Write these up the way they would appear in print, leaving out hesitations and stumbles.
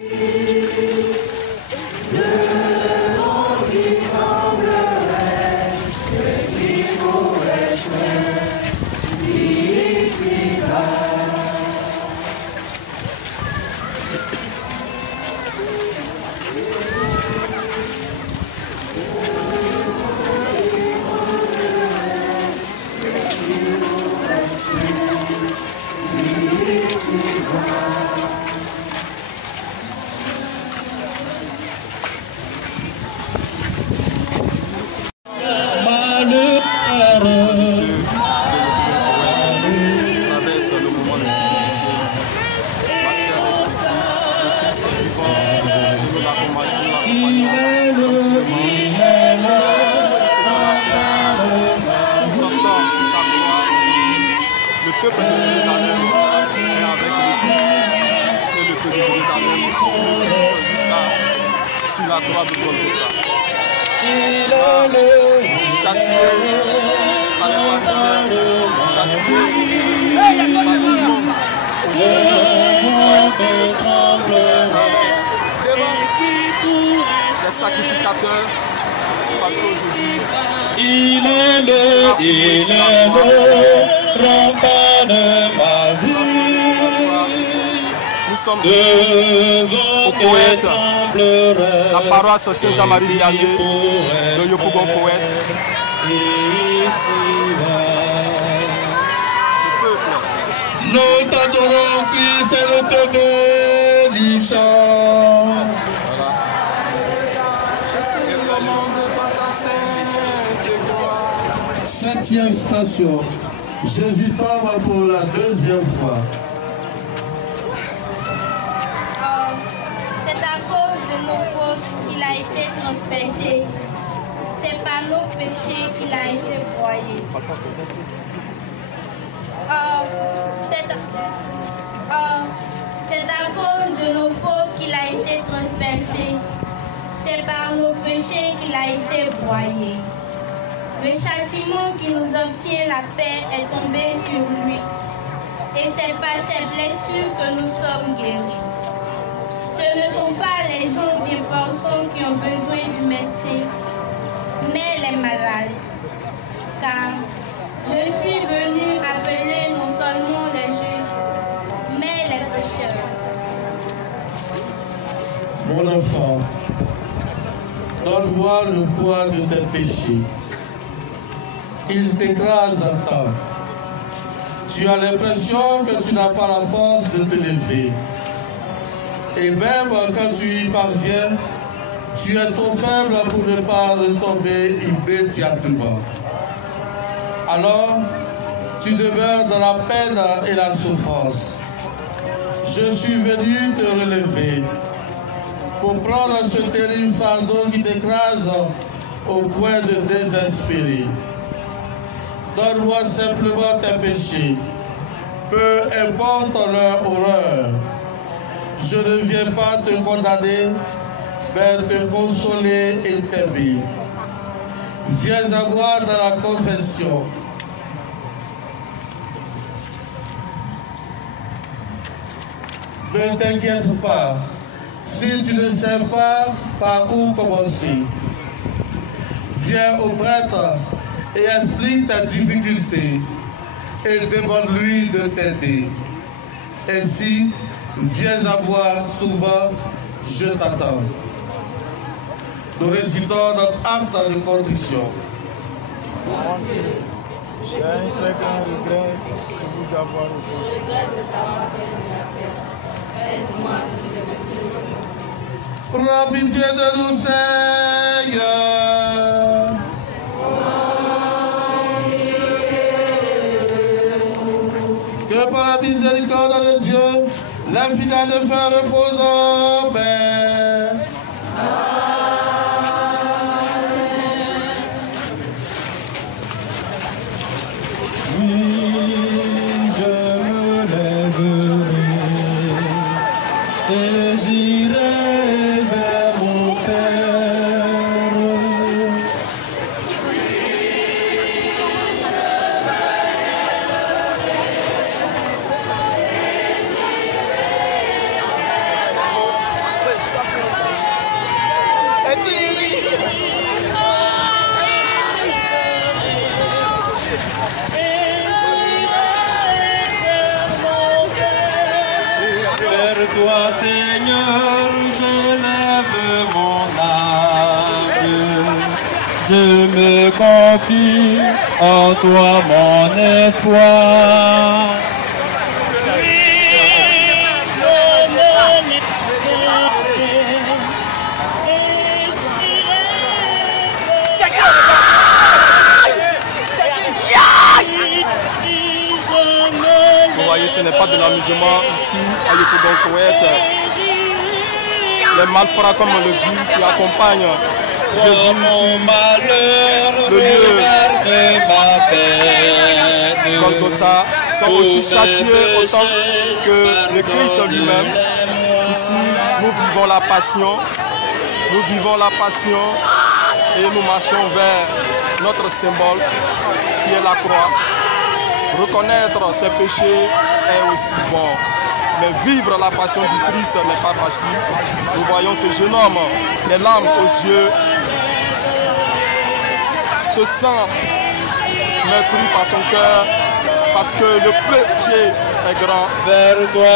Le peuple de Jérusalem est avec l'Église, c'est le peuple de Jérusalem sur la croix de Golgotha. Châtié par les parisiens, châtié par tout le monde. J'ai sacrificateur parce qu'aujourd'hui, il est le rempart de Marie. Nous sommes au poète, la paroisse Saint-Jean-Marie Vianney de Yopougon Poète. Nous t'adorons Christ et nous te bénissons. Septième station, Jésus tombe pour la deuxième fois. C'est à cause de nos fautes qu'il a été transpercé. C'est par nos péchés qu'il a été broyé. C'est à cause de nos fautes qu'il a été transpercé. C'est par nos péchés qu'il a été broyé. Le châtiment qui nous obtient la paix est tombé sur lui. Et c'est par ses blessures que nous sommes guéris. Ce ne sont pas les gens bien portants qui ont besoin du médecin, mais les malades. Car je suis venu appeler non seulement les justes, mais les pécheurs. Mon enfant, donne-moi le poids de tes péchés. Il t'écrase à temps. Tu as l'impression que tu n'as pas la force de te lever. Et même quand tu y parviens, tu es trop faible pour ne pas retomber immédiatement. Alors, tu demeures dans la peine et la souffrance. Je suis venu te relever pour prendre ce terrible fardeau qui t'écrase au point de désespérer. Donne-moi simplement tes péchés, peu importe leur horreur. Je ne viens pas te condamner, mais te consoler et t'aimer. Viens à moi dans la confession. Ne t'inquiète pas, si tu ne sais pas par où commencer. Viens au prêtre et explique ta difficulté et demande-lui de t'aider. Ainsi, viens à moi souvent, je t'attends. Nous récitons notre acte de contrition. J'ai un très grand regret de vous avoir offensé. Prends pitié de nous, Seigneur. Que par la miséricorde de Dieu, la fidèle de faire repose en paix. Oui, je me lèverai et j'irai vers mon Père. Seigneur, je lève mon âme. Je me confie en toi, mon espoir. Vous voyez, ce n'est pas de l'amusement ici à Yopougon-Koweït. Les malfrats, comme on le dit, qui accompagnent Jésus ici, le lieu Golgotha, sont aussi châtiés autant que le Christ lui-même. Ici, nous vivons la passion, et nous marchons vers notre symbole qui est la croix. Reconnaître ses péchés est aussi bon, mais vivre la passion du Christ n'est pas facile. Nous voyons ce jeune homme, les larmes aux yeux, se sent meurtri par son cœur, parce que le péché est grand. Vers toi,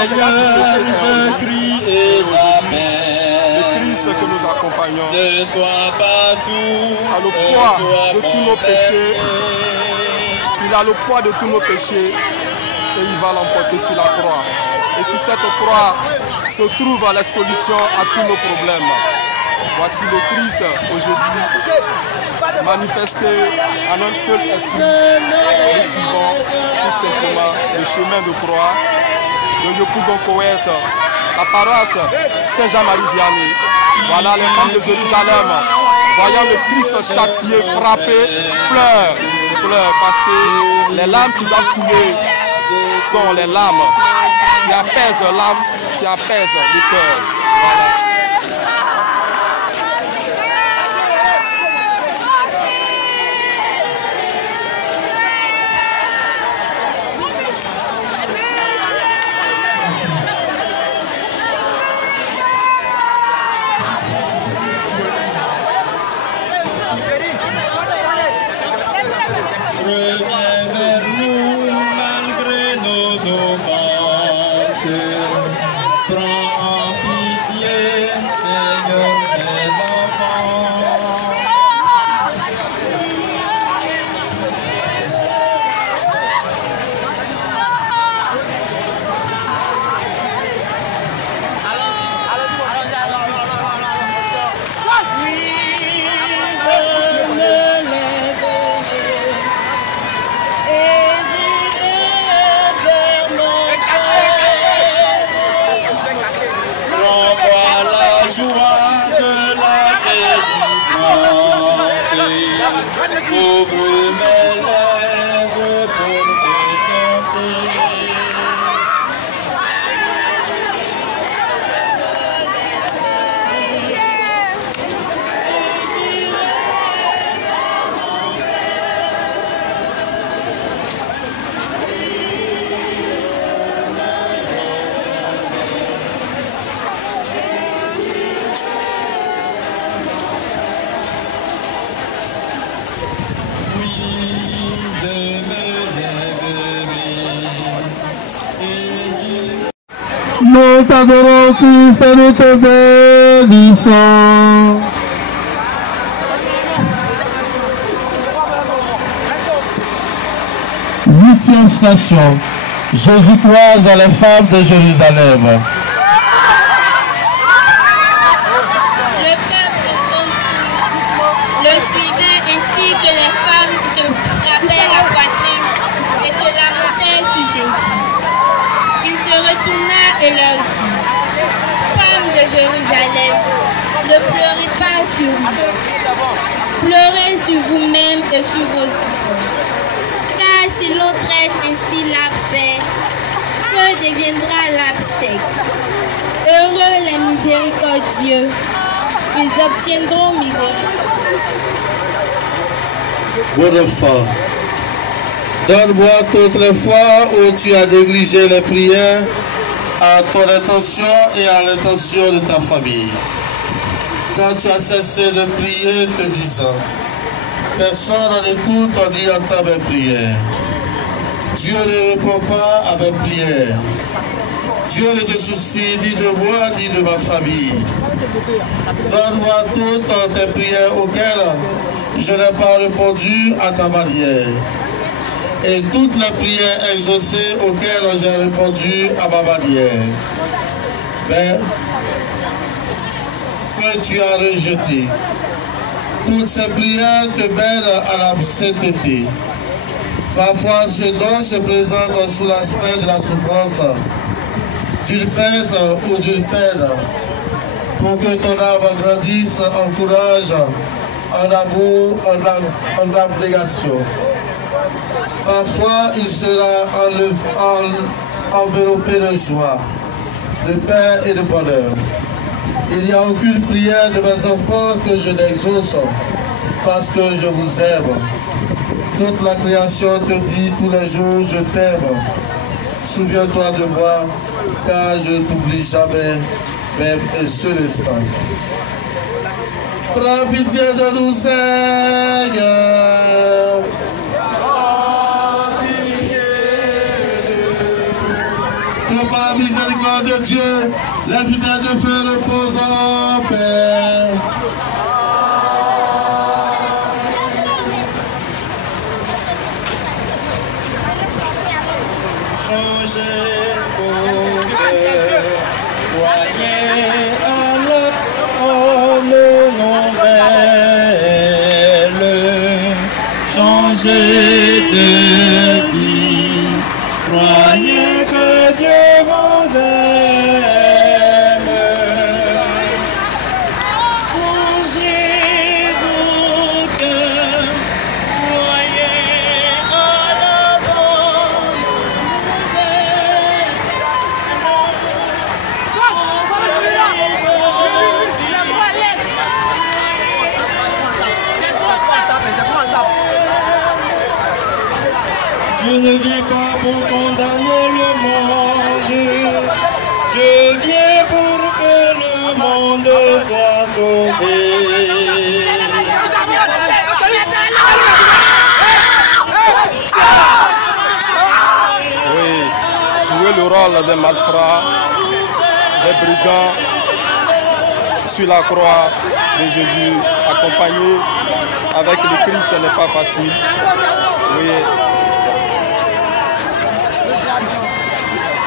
Seigneur, je crie et j'appelle. Le Christ que nous accompagnons Ne sois pas sourd a le poids de tous nos péchés. Il a le poids de tous nos péchés et il va l'emporter sur la croix. Et sur cette croix se trouvent les solutions à tous nos problèmes. Voici le Christ aujourd'hui manifesté en un seul esprit. Nous suivons tout simplement le chemin de croix de Yopougon-Koweït, la paroisse Saint-Jean-Marie-Vianney. Voilà les femmes de Jérusalem, voyant le Christ châtié, frappé, pleurent parce que les larmes qui doivent couler sont les larmes qui apaisent l'âme, qui apaisent le cœur. Voilà. Ouvre mes lèvres pour te chanter. Nous t'adorons Christ et nous te bénissons. Huitième station. Jésus croise les femmes de Jérusalem. Le peuple le suivait ainsi que les femmes se frappaient la poitrine et se lamentaient sur Jésus. Il se retourna et leur dit: Femmes de Jérusalem, ne pleurez pas sur nous. Pleurez sur vous-même et sur vos enfants. Car si l'on traite ainsi la paix, que deviendra l'absèque? Heureux les miséricordieux, ils obtiendront miséricorde. Bon enfant, donne-moi toutes les fois où tu as négligé les prières à ton intention et à l'intention de ta famille. Quand tu as cessé de prier te disant: personne n'écoute ni entend mes prières. Dieu ne répond pas à mes prières. Dieu ne se soucie ni de moi ni de ma famille. Donne-moi toutes tes prières auxquelles je n'ai pas répondu à ta manière. Et toutes les prières exaucées auxquelles j'ai répondu à ma manière. Mais que tu as rejeté. Toutes ces prières te mènent à la sainteté. Parfois, ce don se présente sous l'aspect de la souffrance, d'une perte ou d'une peine, pour que ton âme grandisse en courage, en amour, en abnégation. Parfois, il sera enveloppé de joie, de paix et de bonheur. Il n'y a aucune prière de mes enfants que je n'exauce, parce que je vous aime. Toute la création te dit tous les jours, je t'aime. Souviens-toi de moi, car je ne t'oublie jamais, même un seul instant. Prends pitié de nous, Seigneur. Que par la miséricorde de Dieu, les fidèles de feu reposent en paix. Changez vos cœurs, voyez à l'homme nouvelle. Changez de vie, croyez que Dieu vous aime. Changez vos cœurs, voyez à l'avant. Je ne viens pas pour condamner le monde, je viens pour que le monde soit sauvé. Oui, jouer le rôle des malfrats, des brigands sur la croix de Jésus, accompagné avec le Christ, ce n'est pas facile. Oui.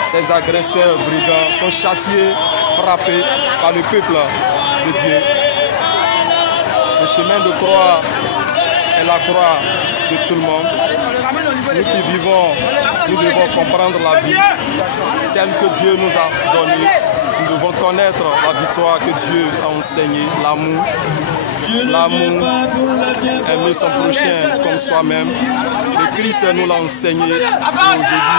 Ces agresseurs brigands sont châtiés, frappés par le peuple de Dieu. Le chemin de croix est la croix de tout le monde. Nous qui vivons, nous devons comprendre la vie telle que Dieu nous a donnée. Nous devons connaître la victoire que Dieu a enseignée, l'amour. L'amour, aimer son prochain comme soi-même. Le Christ nous l'a enseigné et aujourd'hui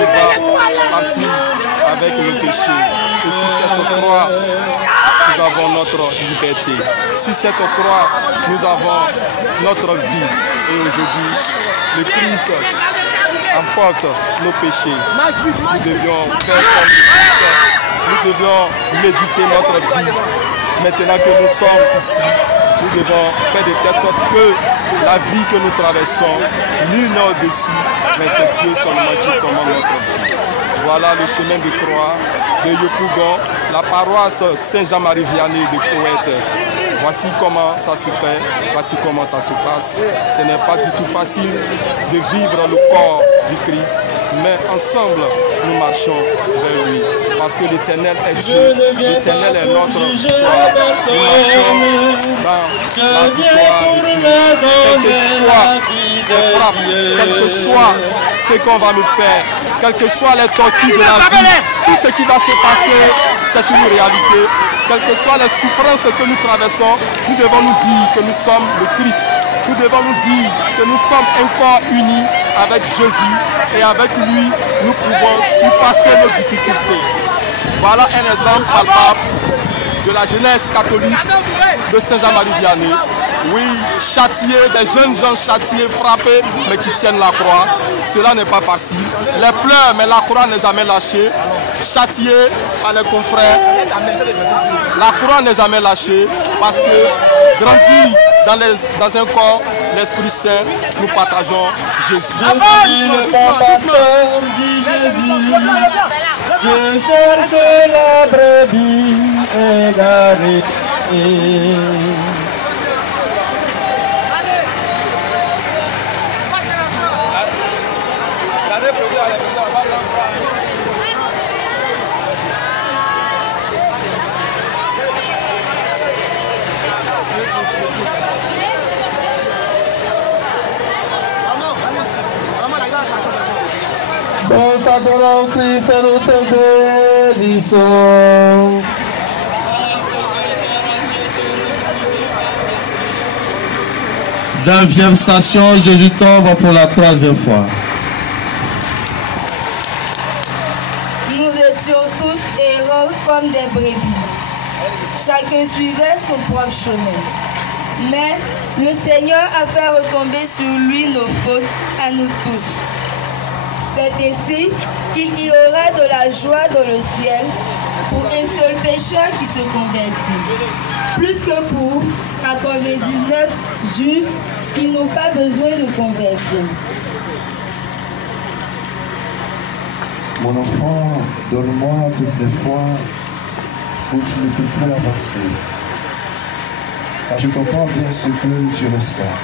il va partir avec le péché. Et sur cette croix, nous avons notre liberté. Sur cette croix, nous avons notre vie. Et aujourd'hui, le Christ emporte nos péchés. Nous devions faire comme le Christ. Nous devions méditer notre vie. Maintenant que nous sommes ici, nous devons faire de telle sorte que la vie que nous traversons, nul n'est au-dessus, mais c'est Dieu seulement qui commande notre vie. Voilà le chemin de croix de Yopougon, la paroisse Saint-Jean-Marie Vianney de Poète. Voici comment ça se fait, voici comment ça se passe. Ce n'est pas du tout facile de vivre le corps du Christ, mais ensemble, nous marchons vers lui. Parce que l'Éternel est Dieu, l'Éternel est notre victoire. Nous marchons dans la victoire de Dieu. Quel que soit les frappes, quel que soit ce qu'on va nous faire, quelles que soient les tortures de la vie, tout ce qui va se passer, c'est une réalité. Quelles que soient les souffrances que nous traversons, nous devons nous dire que nous sommes le Christ. Nous devons nous dire que nous sommes un corps uni avec Jésus et avec lui, nous pouvons surpasser nos difficultés. Voilà un exemple palpable de la jeunesse catholique de Saint-Jean-Marie Vianney. Oui, châtiés, des jeunes gens châtiés, frappés, mais qui tiennent la croix. Cela n'est pas facile. Les pleurs, mais la croix n'est jamais lâchée. Châtiés par les confrères, la croix n'est jamais lâchée parce que grandir dans un corps, l'Esprit Saint, nous partageons Jésus. Je suis le bon pasteur, dit Jésus. Je cherche la brebis égarée. Nous t'adorons Christ et nous te bénissons. Neuvième station, Jésus tombe pour la troisième fois. Nous étions tous errants comme des brebis. Chacun suivait son propre chemin. Mais le Seigneur a fait retomber sur lui nos fautes à nous tous. C'est ainsi qu'il y aura de la joie dans le ciel pour un seul pécheur qui se convertit. Plus que pour 99 justes qui n'ont pas besoin de conversion. Mon enfant, donne-moi toutes les fois où tu ne peux plus avancer. Car je comprends bien ce que tu ressens.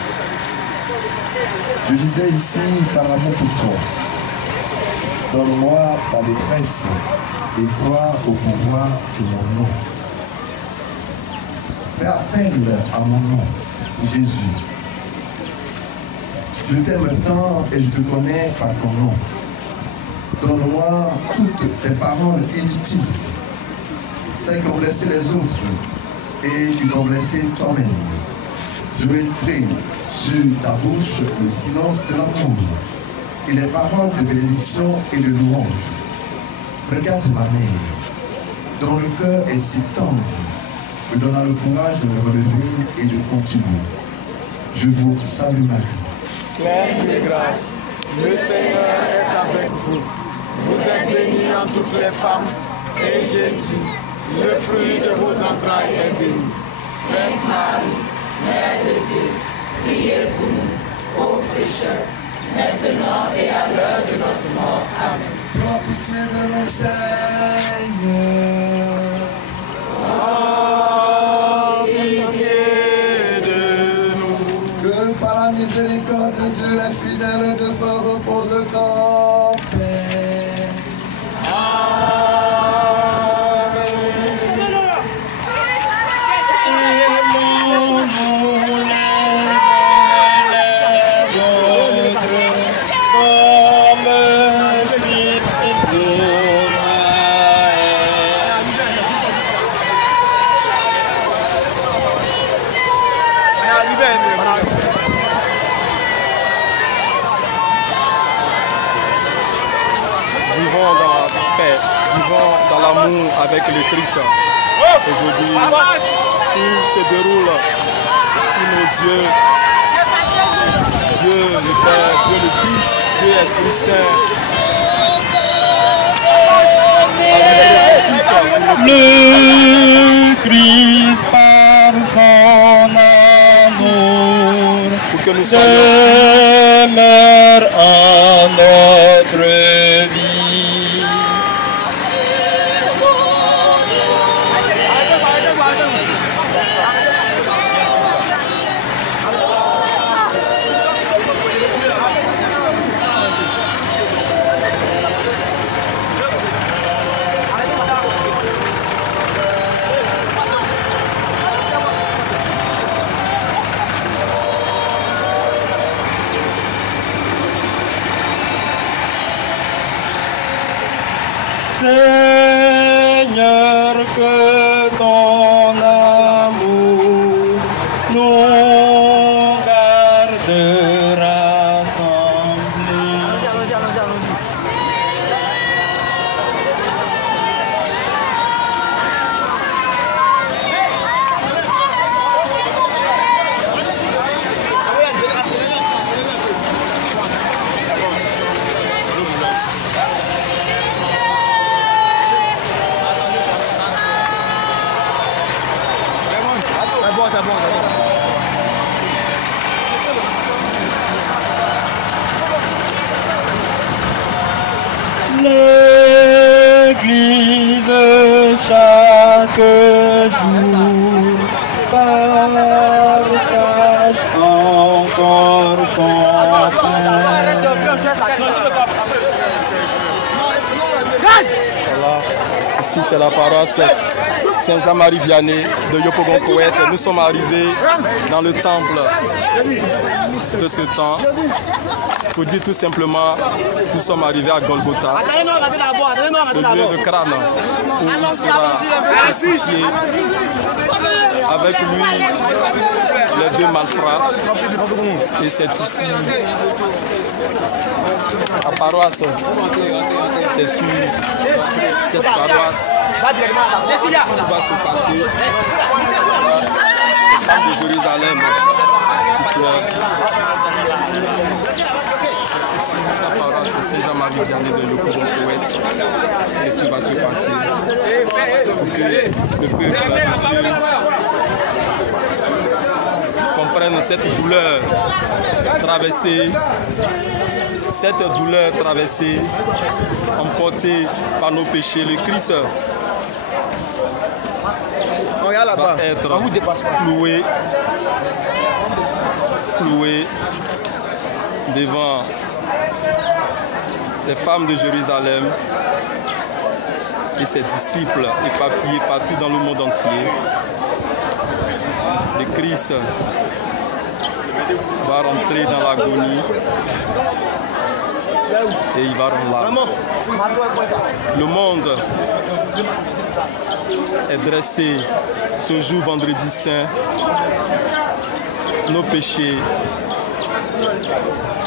Je disais ici par amour pour toi. Donne-moi ta détresse et crois au pouvoir de mon nom. Fais appel à mon nom, Jésus. Je t'aime tant et je te connais par ton nom. Donne-moi toutes tes paroles inutiles, celles qui ont blessé les autres et qui t'ont blessé toi-même. Je mettrai sur ta bouche le silence de l'amour et les paroles de bénédiction et de louange. Regarde ma mère, dont le cœur est si tendre, me donnant le courage de me relever et de continuer. Je vous salue Marie. Pleine de grâce, le Seigneur est avec vous. Vous êtes bénie en toutes les femmes, et Jésus, le fruit de vos entrailles, est béni. Sainte Marie, Mère de Dieu, priez pour nous, pauvres pécheurs, maintenant et à l'heure de notre mort. Amen. Prends pitié de nous, Seigneur. Oh, pitié de nous. Que par la miséricorde de Dieu, les fidèles de feu reposent en paix. Vivons dans la paix, vivons dans l'amour avec le Christ. Aujourd'hui, tout se déroule sous nos yeux. Dieu le Père, Dieu le Fils, Dieu Esprit Saint. Le Christ par son amour Pour que nous demeure en notre vie. Seigneur, que ton amour nous garde rassemblés. Le l'église chaque jour. Partage encore son pain. Voilà. Ici c'est la paroisse Saint-Jean-Marie Vianney de Yopougon Koweït. Nous sommes arrivés dans le temple de ce temps. Pour dire tout simplement, nous sommes arrivés à Golgotha, le lieu de crâne où il sera crucifié. Avec lui, les deux malfrats. Et c'est ici, la paroisse, c'est sur cette paroisse qui va se passer. Les femmes de Jérusalem qui pleurent. Ici, la paroisse Saint-Jean-Marie Vianney de Yopougon Koweït. Et tout va se passer pour que le peuple de Dieu comprenne cette douleur traversée, emportée par nos péchés. Le Christ va être cloué devant les femmes de Jérusalem et ses disciples éparpillés partout dans le monde entier. Le Christ va rentrer dans l'agonie et il va rendre là. Le monde est dressé ce jour vendredi saint. Nos péchés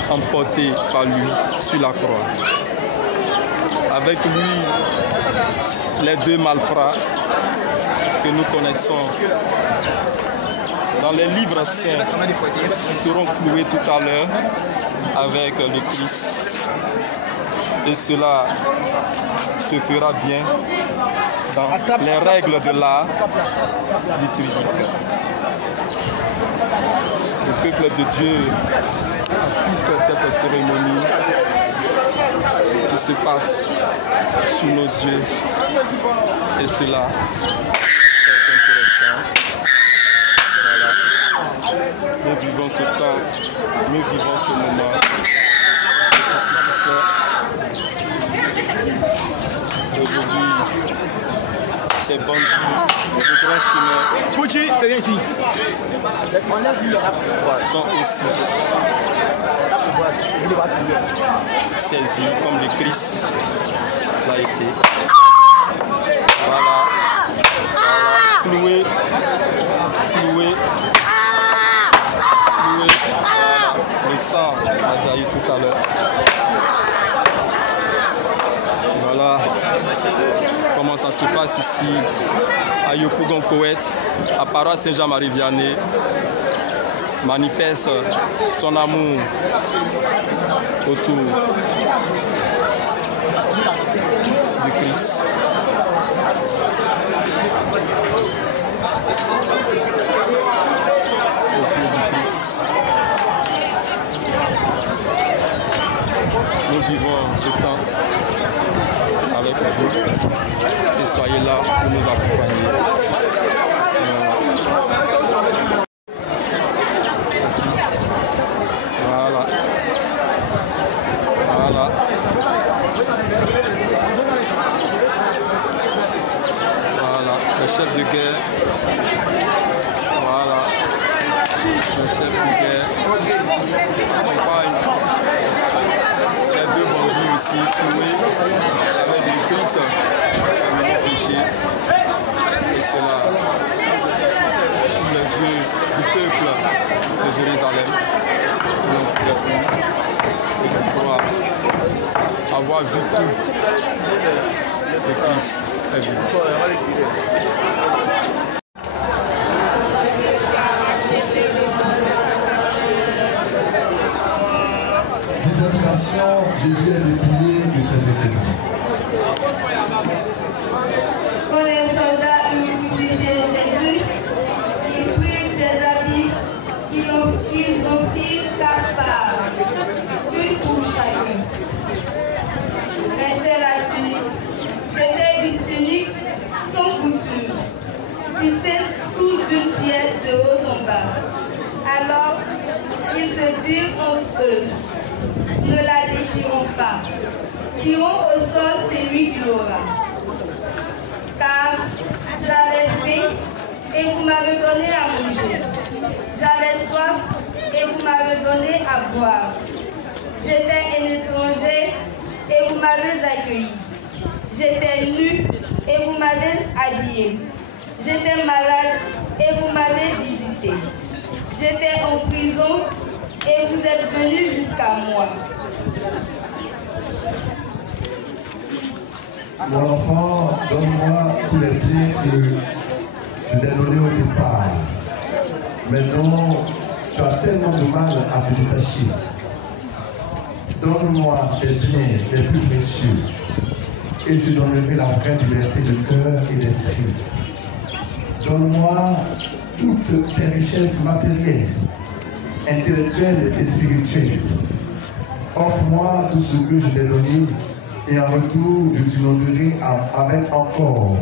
emportés par lui sur la croix. Avec lui, les deux malfrats que nous connaissons dans les livres saints qui seront cloués tout à l'heure avec le Christ. Et cela se fera bien dans les règles de l'art liturgique. Le peuple de Dieu assiste à cette cérémonie qui se passe sous nos yeux. Et cela est intéressant. Voilà. Nous vivons ce temps, nous vivons ce moment. Aujourd'hui, ces bandits de grand chemin sont aussi saisis comme le Christ l'a été. Voilà. Cloué. Voilà. Le sang a jailli tout à l'heure. Voilà comment ça se passe ici à Yopougon Koweït. La paroisse Saint-Jean-Marie Vianney manifeste son amour autour du Christ. Autour du Christ. Nous vivons ce temps avec vous et soyez là pour nous accompagner. Voilà. Voilà. Voilà. Le chef de guerre. Voilà. Le chef de guerre accompagne les deux bandits aussi cloués avec des Christ péchés. Et cela sous les yeux du peuple de Jérusalem. Et je crois avoir vu tout. Le Christ est vu. Jésus est dépouillé de ses vêtements. Quand les soldats eurent crucifié Jésus, ils prirent ses habits, ils en firent 4 parts, une pour chacun. Restait la tunique, c'était tissaient tout d'une pièce de haut en bas. Alors, ils se dirent entre eux, ne la déchirons pas, tirons au sort celui qui l'aura. Car j'avais faim et vous m'avez donné à manger. J'avais soif et vous m'avez donné à boire. J'étais un étranger et vous m'avez accueilli. J'étais nu et vous m'avez habillé. J'étais malade et vous m'avez visité. J'étais en prison et vous êtes venus jusqu'à moi. Mon enfant, donne-moi tous les biens que je t'ai donnés au départ. Mais non, tu as tellement de mal à te détacher. Donne-moi tes biens les plus précieux et je te donnerai la vraie liberté de cœur et d'esprit. Donne-moi toutes tes richesses matérielles, intellectuelles et spirituelles. Offre-moi tout ce que je t'ai donné et en retour, je t'inonderai avec encore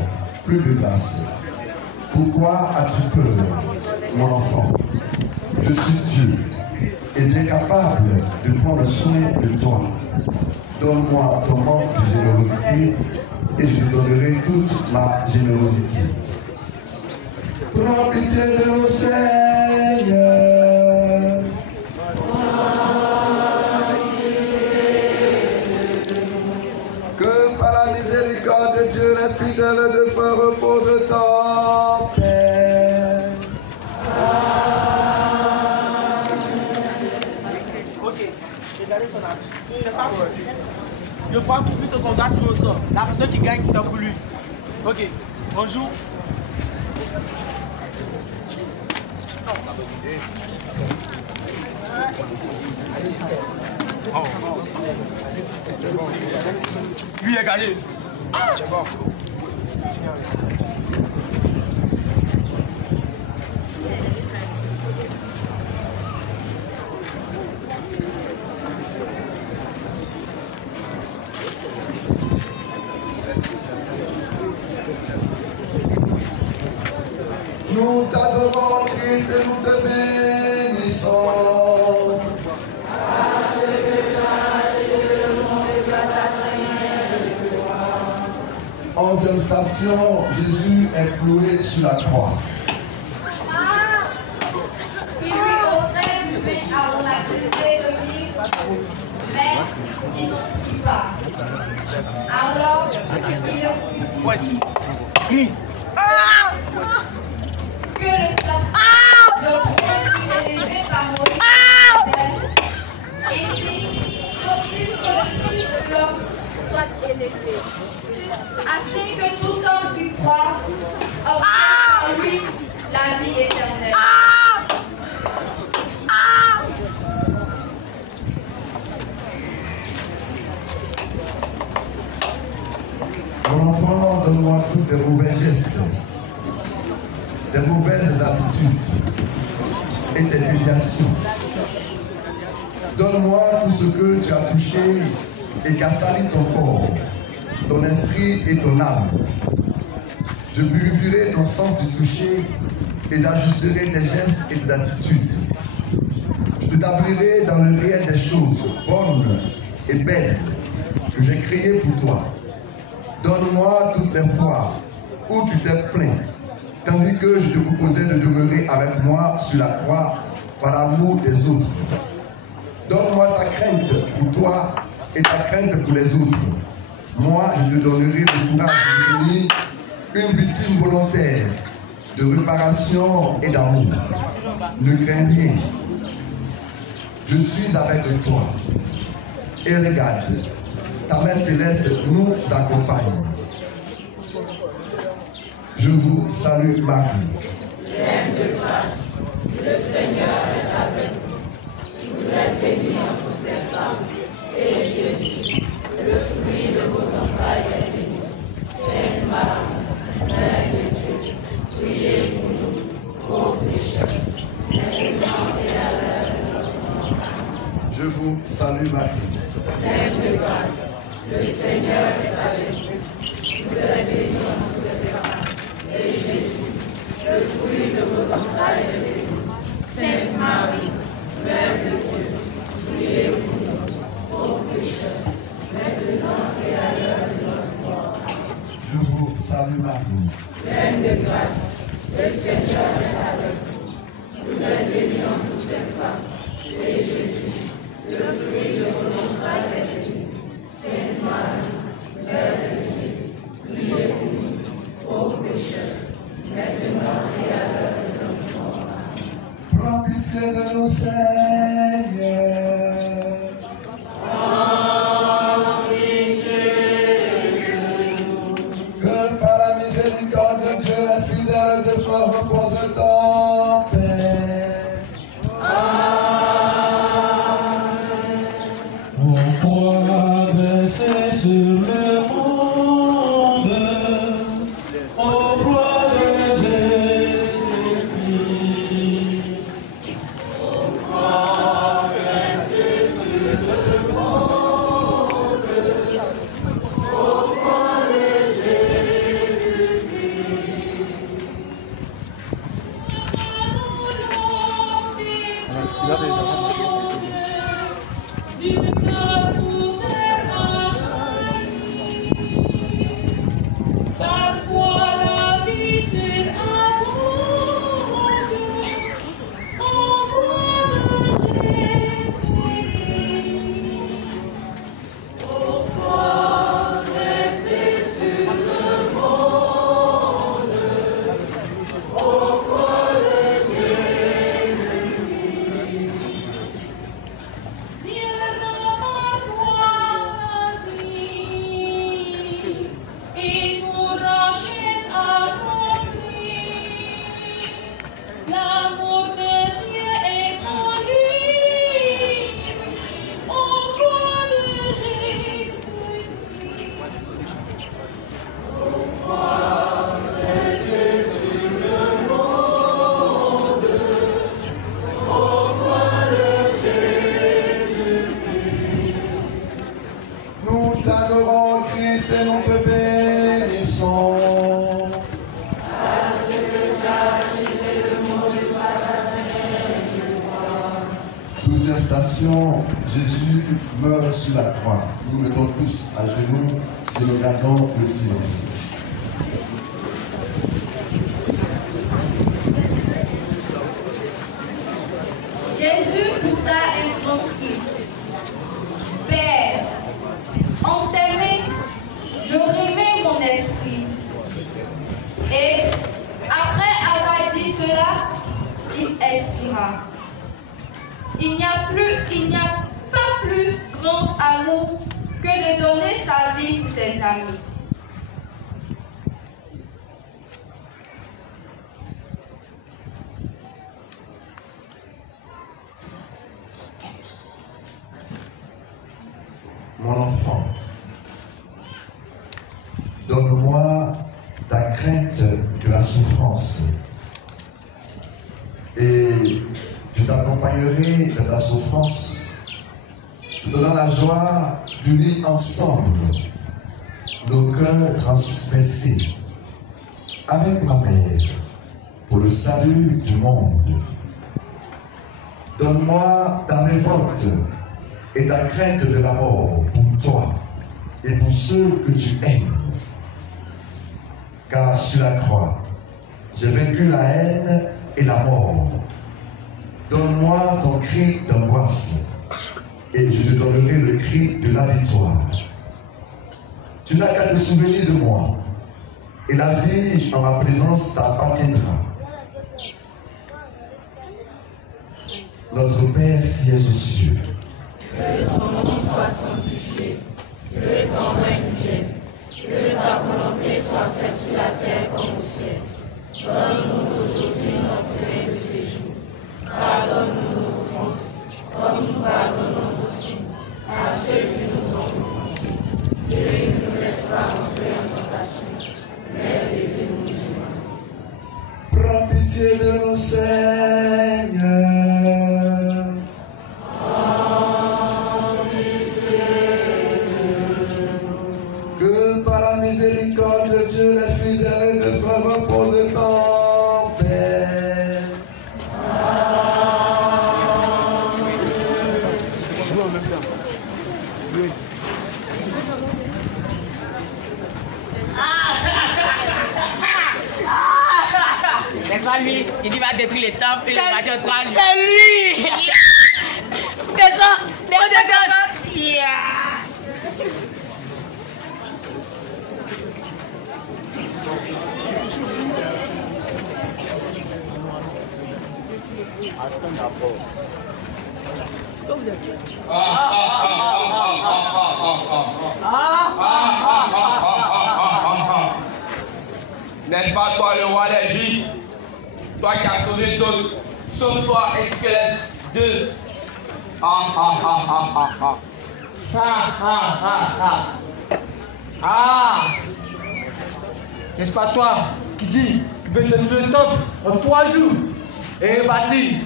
plus de grâce. Pourquoi as-tu peur, mon enfant? Je suis Dieu et bien capable de prendre soin de toi. Donne-moi ton manque de générosité et je te donnerai toute ma générosité. Prends pitié de nous, Seigneur. Que par la miséricorde de Dieu, les fidèles de feu reposent en paix. Ok, regardez son âme. C'est pas vrai. Je crois plutôt qu'on doit tirer au sort. La personne qui gagne, c'est pour lui. Ok, bonjour. Lui est gagné. C'est bon. Nous t'adorons, Christ, et nous te bénissons. Onzième station, Jésus est cloué sur la croix. Il lui offrait du pain avant d'accepter le livre, mais il n'en prit pas. Alors, il le crucifia. Que le statut fut élevé par Moïse. Ainsi, faut-il que l'esprit de l'homme soit élevé, afin que tout homme puisse croire en lui la vie éternelle. Mon enfant, donne-moi tous des mauvais gestes, des mauvaises habitudes et des déviations. Donne-moi tout ce que tu as touché et qui a sali ton corps, ton esprit et ton âme. Je purifierai ton sens du toucher et j'ajusterai tes gestes et tes attitudes. Je t'établirai dans le réel des choses bonnes et belles que j'ai créées pour toi. Donne-moi toutes les fois où tu t'es plaint, tandis que je te proposais de demeurer avec moi sur la croix par l'amour des autres. Donne-moi ta crainte pour toi et ta crainte pour les autres. Moi, je te donnerai le courage de devenir une victime volontaire de réparation et d'amour. Ne crains rien. Je suis avec toi. Et regarde, ta mère céleste nous accompagne. Je vous salue Marie. Pleine de grâce, le Seigneur est avec vous. Vous êtes bénie entre toutes les femmes, et Jésus, le fruit de vos entrailles, est béni. Sainte Marie, Mère de Dieu, priez pour nous, pauvres pécheurs, maintenant et à l'heure de notre mort. Je vous salue Marie. Pleine de grâce, le Seigneur est avec vous. Vous êtes bénie entre toutes les femmes, et Jésus, le fruit de vos entrailles est béni. Sainte Marie, Mère de Dieu, priez pour nous, pauvres pécheurs, maintenant et à l'heure de notre mort. Je vous salue Marie, Pleine de grâce, le Seigneur est avec vous. Vous êtes bénie en toutes les femmes, et Jésus, le fruit de vos entrailles est béni. Sainte Marie, Mère de Dieu, priez pour nous, pauvres pécheurs, maintenant et à l'heure de notre mort. prends pitié de nous, Seigneur. Que par la miséricorde de Dieu, la fidèle de foi repose en paix. Au roi versé sur le monde, au roi de Jésus-Christ. Au roi versé sur le monde, au roi de Jésus-Christ. Nous t'adorons, Christ, et nous te bénissons. Douzième station, Jésus meurt sur la croix. Nous mettons tous à genoux et nous gardons le silence. Jésus poussa un grand cri. Père, en t'aimant, je remets mon esprit. Et après avoir dit cela, il expira. Il n'y a pas plus grand amour que de donner sa vie pour ses amis. Mon enfant, donne-moi ta crainte de la souffrance et je t'accompagnerai dans ta souffrance, te donnant la joie d'unir ensemble nos cœurs transpercés avec ma mère pour le salut du monde. Donne-moi ta révolte et ta crainte de la mort pour toi et pour ceux que tu aimes. Car sur la croix, j'ai vaincu la haine et la mort. Donne-moi ton cri d'angoisse et je te donnerai le cri de la victoire. Tu n'as qu'à te souvenir de moi et la vie en ma présence t'appartiendra. Notre Père qui es aux cieux, Que ton nom soit sanctifié, que ton règne vienne, que ta volonté soit faite sur la terre comme au ciel. Donne-nous aujourd'hui notre pain de ce jour. Pardonne-nous nos offenses, comme nous pardonnons aussi à ceux qui nous ont offensés. Et ne nous laisse pas entrer en tentation, mais délivre-nous du mal. prends pitié de nous, Seigneur. Que par la miséricorde de Dieu, les fidèles de foi reposent en paix. C'est pas lui. Il dit qu'il va détruire les temples et les bâtir au 3 jours. C'est lui. Descends. N'est-ce pas toi le roi d'Égypte? Toi qui as sauvé d'autres, sauve-toi et squelette 2. N'est-ce pas toi qui dis que tu veux détruire le temple en 3 jours et bâtir?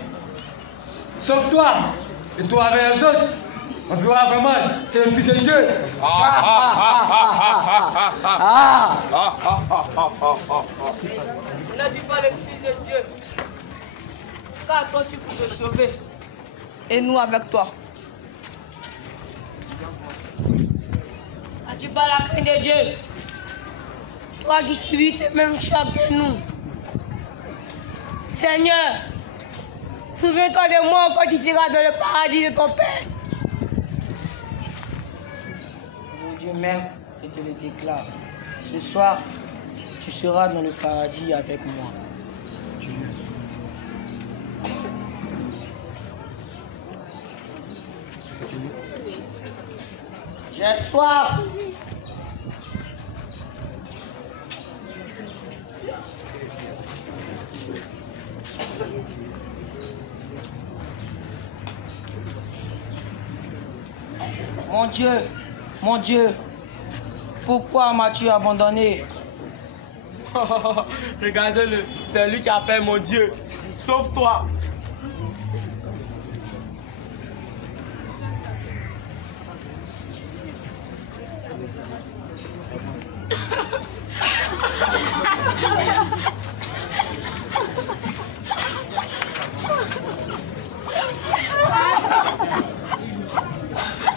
Sauve-toi et toi avec les autres. On verra vraiment, c'est le Fils de Dieu. Ne dis pas le Fils de Dieu. Qu'attends-tu pour te sauver? Et nous avec toi. As-tu pas la crainte de Dieu? Toi qui subis ce même choc que nous. Seigneur, souviens-toi de moi quand tu seras dans le paradis de ton Père. Aujourd'hui même, je te le déclare. Ce soir, tu seras dans le paradis avec moi. Dieu. J'ai soif. Mon Dieu, pourquoi m'as-tu abandonné? Regardez-le, c'est lui qui appelle mon Dieu. Sauve-toi.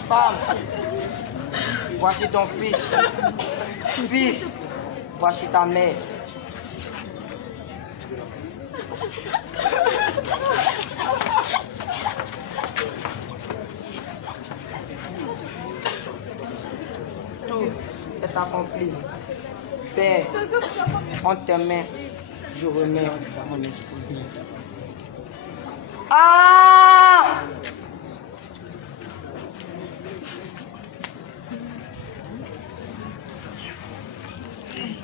Femme, voici ton fils. Fils, voici ta mère. Tout est accompli. Père, en tes mains, je remets mon esprit. Ah!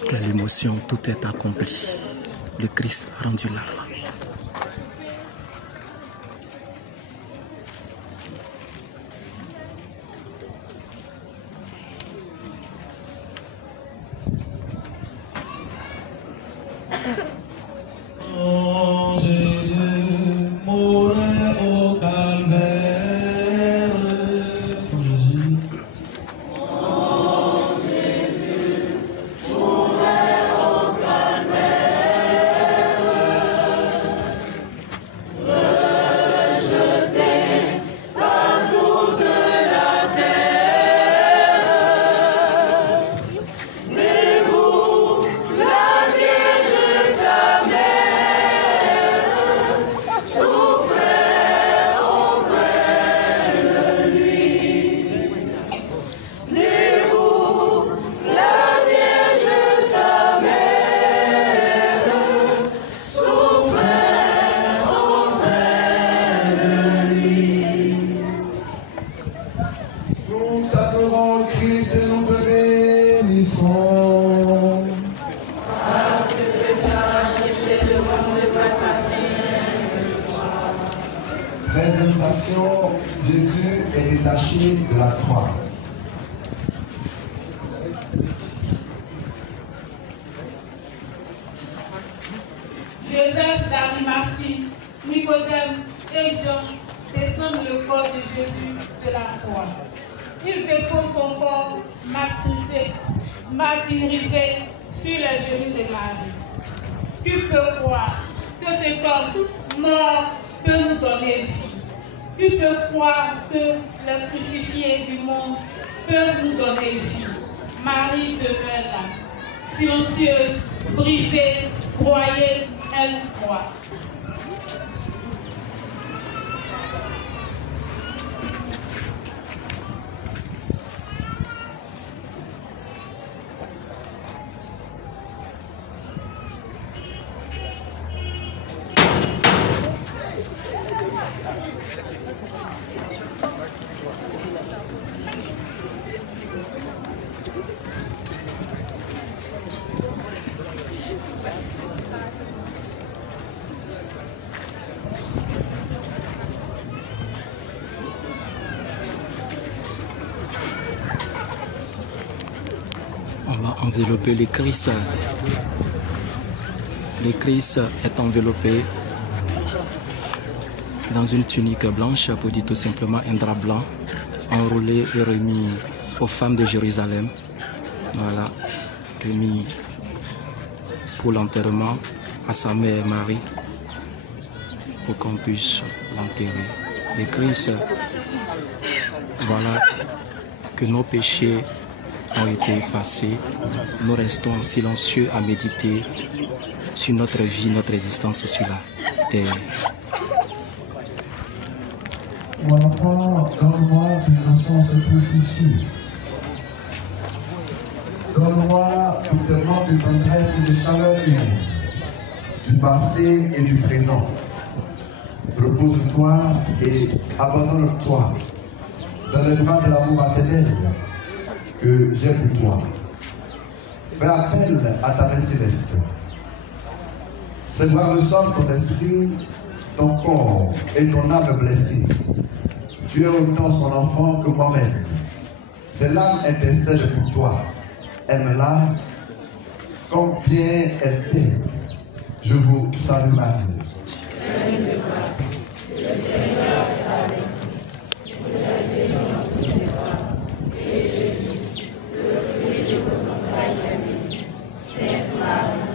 Quelle émotion, tout est accompli. Le Christ a rendu l'âme. Oh Jésus, mourir au calvaire. Oh Jésus. Oh Jésus, mourir au calvaire. Rejeté par toute la terre. Debout, la Vierge sa mère souffrait auprès de lui. Debout, la Vierge sa mère souffrait auprès de lui. Nous adorons Christ et nous te bénissons. Parce que tu as racheté le monde de ta partie. 13e station, Jésus est détaché de la croix. Joseph d'Arimathie, Nicodème et Jean descendent le corps de Jésus de la croix. Ils déposent son corps martyrisé sur les genoux de Marie. Tu peux croire que cet homme mort peut nous donner vie. Tu peux croire que le crucifié du monde peut nous donner vie. Marie demeure là, silencieuse, brisée, broyée, elle croit. Envelopper le Christ. Le Christ est enveloppé dans une tunique blanche, pour dire tout simplement un drap blanc, enroulé et remis aux femmes de Jérusalem. Voilà, remis pour l'enterrement à sa mère Marie, pour qu'on puisse l'enterrer. Le Christ, voilà, que nos péchés ont été effacés. Nous restons silencieux à méditer sur notre vie, notre existence sur la terre. Mon enfant, donne-moi qu'une nation se crucifie. Donne-moi tout tellement de tendresse et de chaleur humaine, du passé et du présent. Repose-toi et abandonne-toi dans les bras de l'amour atternel que j'ai pour toi. Fais appel à ta mère céleste. Ses bras reçoivent ton esprit, ton corps et ton âme blessée. Tu es autant son enfant que moi-même. Ses larmes intercèdent pour toi. Aime-la comme bien elle t'aime. Je vous salue Marie. Pleine de grâce, le Seigneur est avec vous. Vous êtes bénie entre toutes les femmes, et Jésus, le fruit de vos entrailles, est béni. Sainte Marie,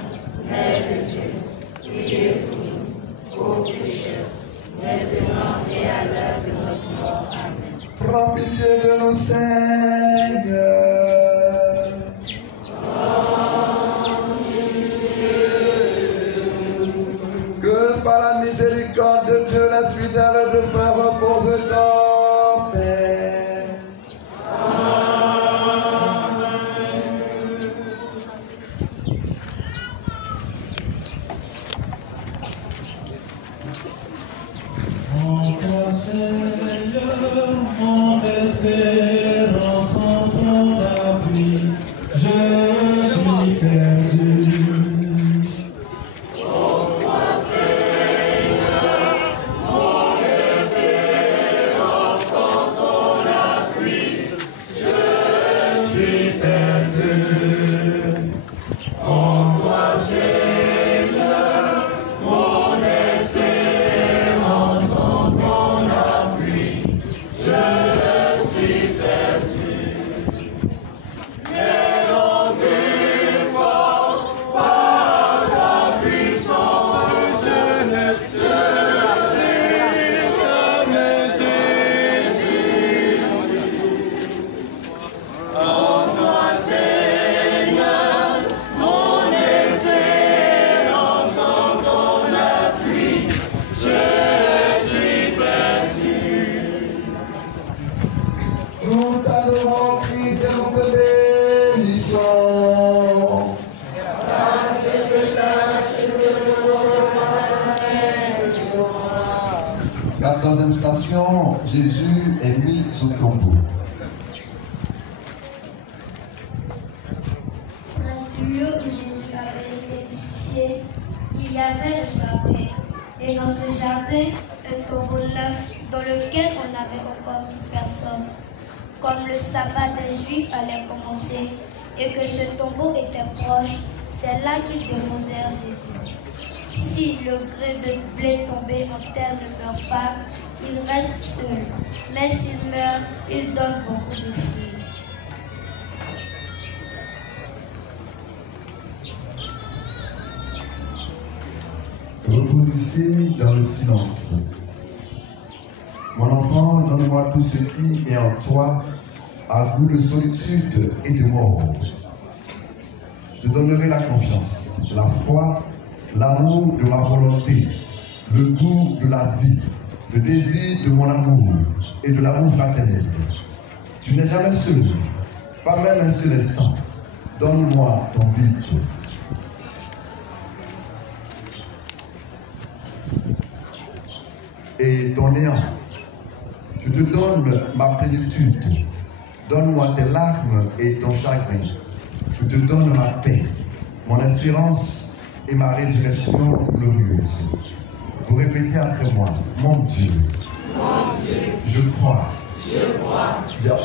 Mère de Dieu, priez pour nous, pauvres pécheurs, maintenant et à l'heure de notre mort. Amen. Prends pitié de nous, Seigneur. Que par la miséricorde de Dieu, les fidèles de faire reposer en paix. En toi, Seigneur, mon espérance en ton appui, je suis perdu. Jésus est mis au tombeau. Dans le lieu où Jésus avait été crucifié, il y avait un jardin. Et dans ce jardin, un tombeau neuf dans lequel on n'avait encore mis personne. Comme le sabbat des Juifs allait commencer et que ce tombeau était proche, c'est là qu'ils déposèrent Jésus. Si le grain de blé tombé en terre ne meurt pas, il reste seul. Mais s'il meurt, il donne beaucoup de fruits. Reposez dans le silence. Mon enfant, donne-moi tout ce qui est en toi, à goût de solitude et de mort. Je donnerai la confiance, la foi l'amour de ma volonté, le goût de la vie, le désir de mon amour et de l'amour fraternel. Tu n'es jamais seul, pas même un seul instant. Donne-moi ton vide. Et ton néant. Je te donne ma plénitude. Donne-moi tes larmes et ton chagrin. Je te donne ma paix, mon espérance et ma résurrection glorieuse. Vous répétez après moi, mon Dieu, je crois,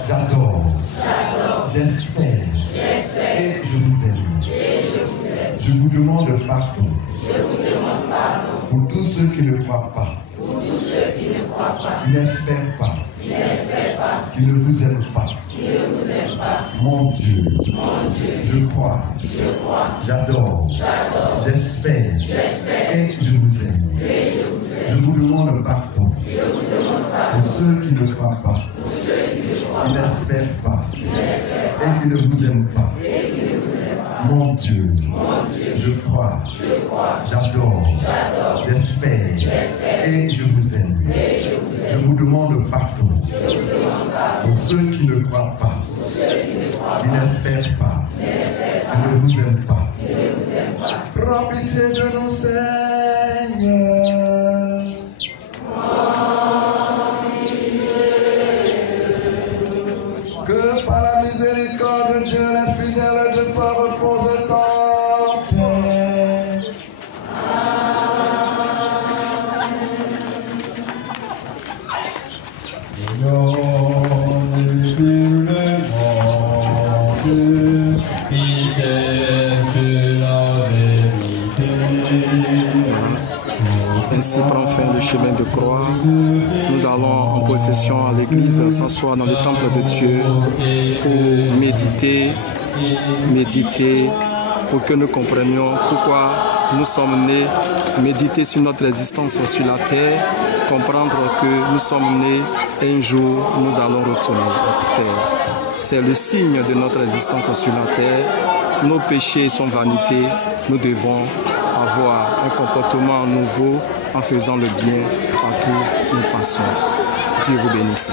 j'adore, j'espère, et je vous aime. Je vous demande pardon pour tous ceux qui ne croient pas, qui n'espèrent pas, qui ne vous aiment pas. Mon Dieu, je crois, j'adore, j'espère, et je vous aime. Je vous demande pardon pour ceux qui ne croient pas, qui n'espèrent pas, et qui ne vous aiment pas. Mon Dieu, je crois, j'adore, j'espère, et je vous aime. Je vous demande pardon pour ceux qui ne croient pas, qui n'espèrent pas, qui ne vous aiment pas. Prends pitié de nous, Seigneur. Que par la miséricorde de Dieu, les fidèles de foi reposent en paix. Ainsi prend fin le chemin de croix. Nous allons en procession à l'église s'asseoir dans le temple de Dieu pour méditer, pour que nous comprenions pourquoi nous sommes nés, méditer sur notre existence sur la terre, comprendre que nous sommes nés et un jour nous allons retourner à terre. C'est le signe de notre existence sur la terre. Nos péchés sont vanité. Nous devons avoir un comportement nouveau en faisant le bien partout où nous passons. Dieu vous bénisse.